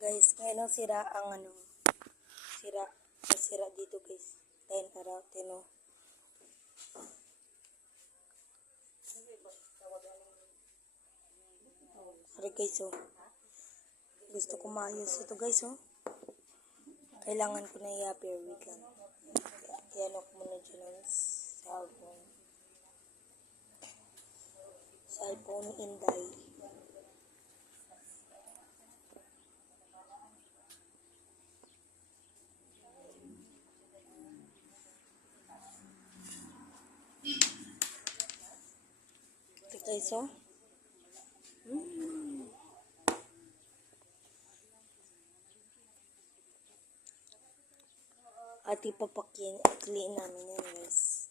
Guys, ngayon ang sira ang sira. Sira dito guys. 10 araw, 10 oh. Sorry guys oh. Gusto ko maayos ito guys oh. Kailangan ko na i-appear weekend. Yan ako muna dyan ang cellphone. Cellphone Inday. Guys oh. At ipapakiliin namin yan guys.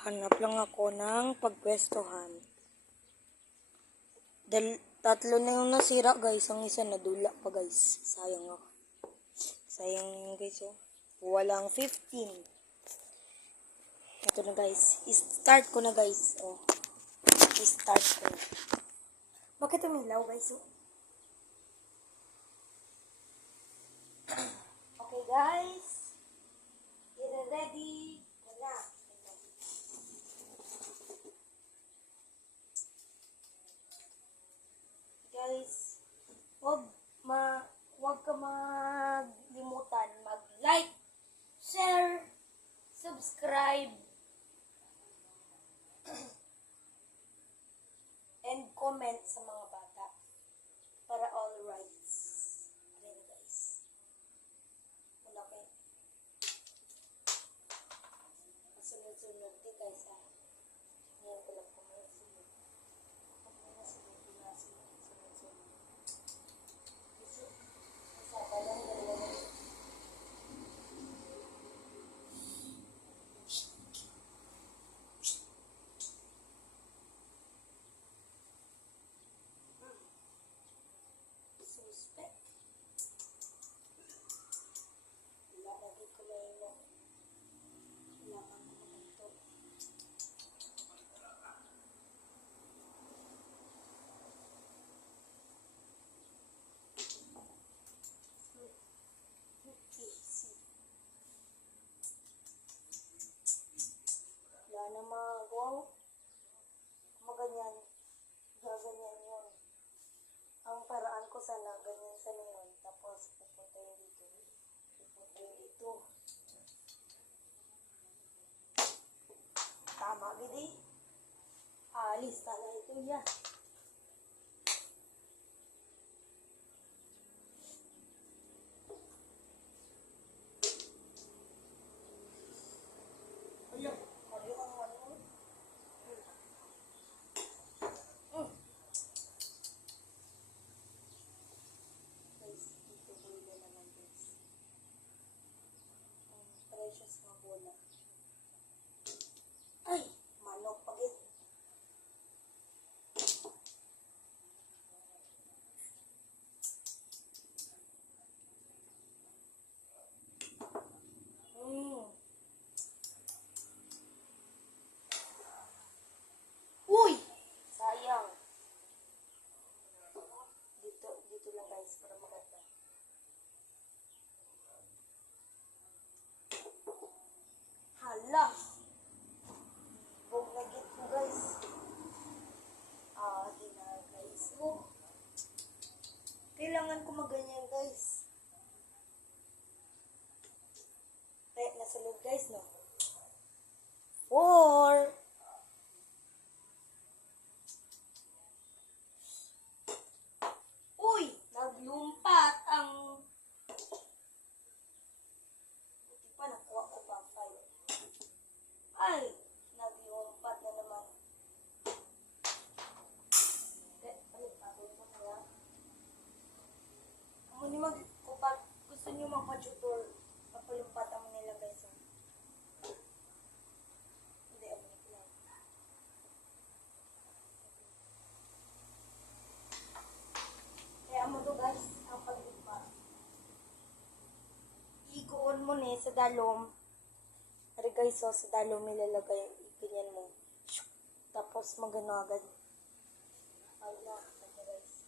Hanap lang ako ng pagpwestohan. Tatlo na yung nasira guys. Ang isa nadula pa guys. Sayang ako. Sayang yun guys oh. Walang 15. Ito na guys. I-start ko na guys. Oh. I-start ko na. Bakit umilaw guys oh? Okay guys. Get ready. Wala. Guys, wag ka maglimutan mag-like, share, subscribe, and comment sa mga bata para all rights. Ayan na guys. Wala kayo. Sunod-sunod di guys ha. Ngayon ko lang kumain sunod. Wala na magawa. Maganyan. Gaganyan yun. Ang paraan ko sana, ganyan sa lingon. Tapos, pupunta yun dito. Pupunta yun dito. Tama, gidi. Alis na ito ya. Precious mga bola. Ay, manok pagit. Uy! Sayang. Dito lang guys para maganda. Hala! Huwag na git ko guys. Di na guys. Oh. Kailangan ko maganyan guys. Nasulog guys no? 4. Uy! Naglumpat ang... Buti pa nakuha ko pa 5. Ay! Naglumpat na naman. Gusto gusto nyo magpa-tutor, papalumpatan mo nila guys. Hindi, abot lang. Kaya mo to guys, ang paglipa. Iguon mo ni sa dalom. Ari guys, so sa dalom nilalagay, ganyan mo. Tapos magano agad. Ay na, guys.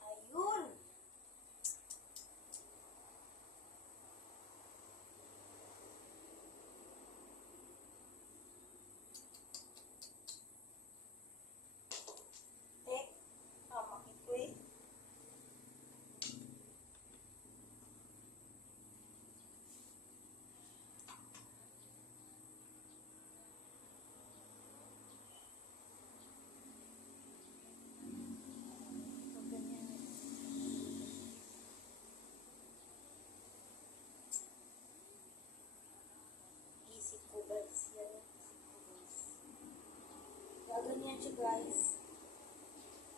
Ayun. Makikoy. Isip ko guys. Yan. Gaganyan siya guys.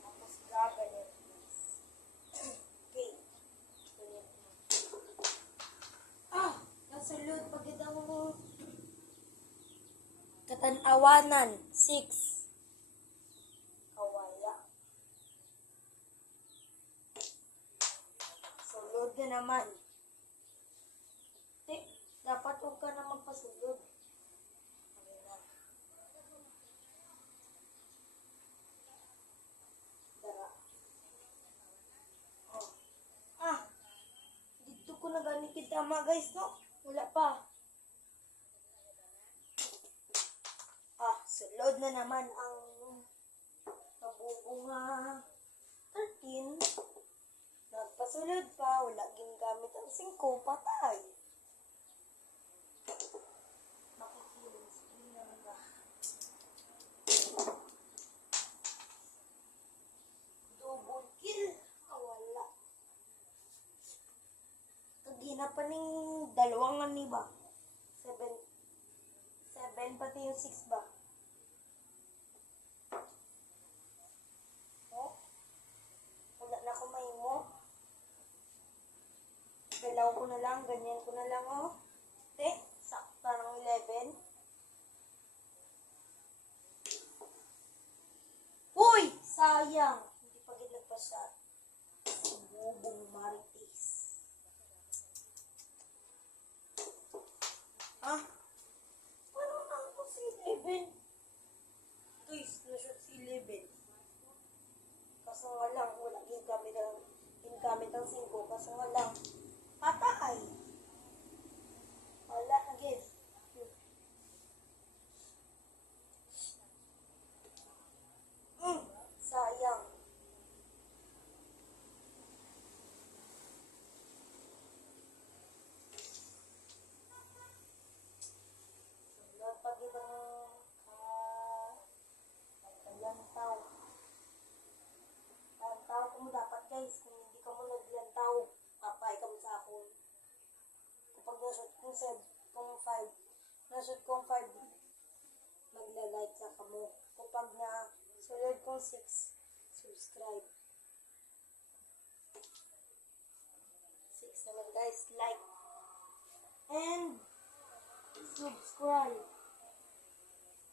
Tapos gaganyan guys. Okay. Ganyan. Nasulod pag ito mo. Katanawanan. 6. Kawaya. Sulod na naman. Dapat huwag ka na magpasulod. Ayun na. Dara. Dito ko na gani kitama guys, no? Wala pa. Sulod na naman ang kabubunga 13. Nagpasulod pa, wala ginagamit ang 5, patay. Makikilis, hindi naman ba? Double kill, wala. Kagina pa ning dalawang ani ba? 7 pati yung 6 ba? Wala na ako mahimo. Dalaw ko na lang, ganyan ko na lang sakta ng 11. Uy! Sayang! Hindi pa ginagpas siya. Bubong marites. Paano na ako si 11? Guys, na-shoot si 11. Kaso nga lang, wala gingamit ang 5. Kaso nga lang, patay. Wala na guys. Sayang. Pag ibang lantaw. Lantaw ko mo dapat guys. Kung hindi ka mo naglantaw, papay ka mo sa akon. Kapag nashoot kong 5, nashoot kong 5, magla-like sa kamo. Kapag na sulod kong 6, subscribe. 6 naman guys, like. And subscribe.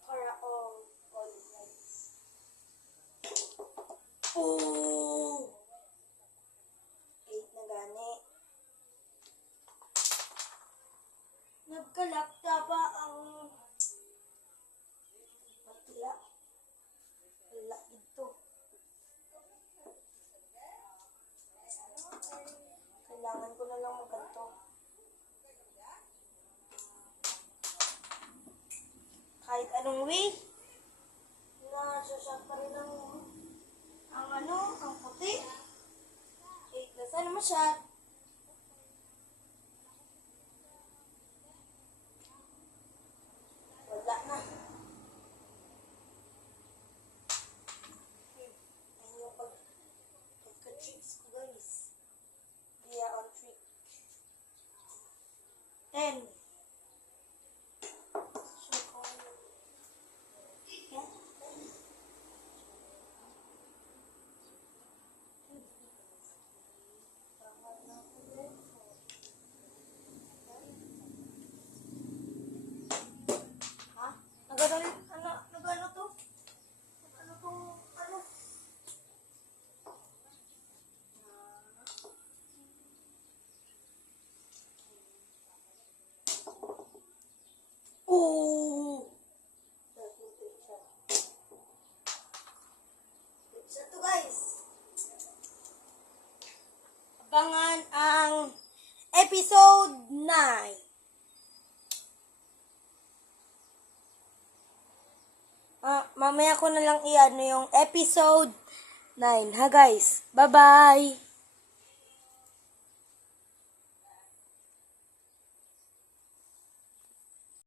Para all likes. Oh! 8 na gani. Nagkalapta ba ang matila? Wala ito. Kailangan ko na lang magkanto. Kahit anong way, nasasyak pa rin ang puti. Sana masyad. Wala na. Ayun yung pagka-tricks ko guys. Dia on trick. 10. Ha? Nagano to? Ano to? Ano? Oh! So to guys. Abangan ang episode 9. Mamaya ko na lang i-ano yung episode 9. Ha guys? Bye-bye!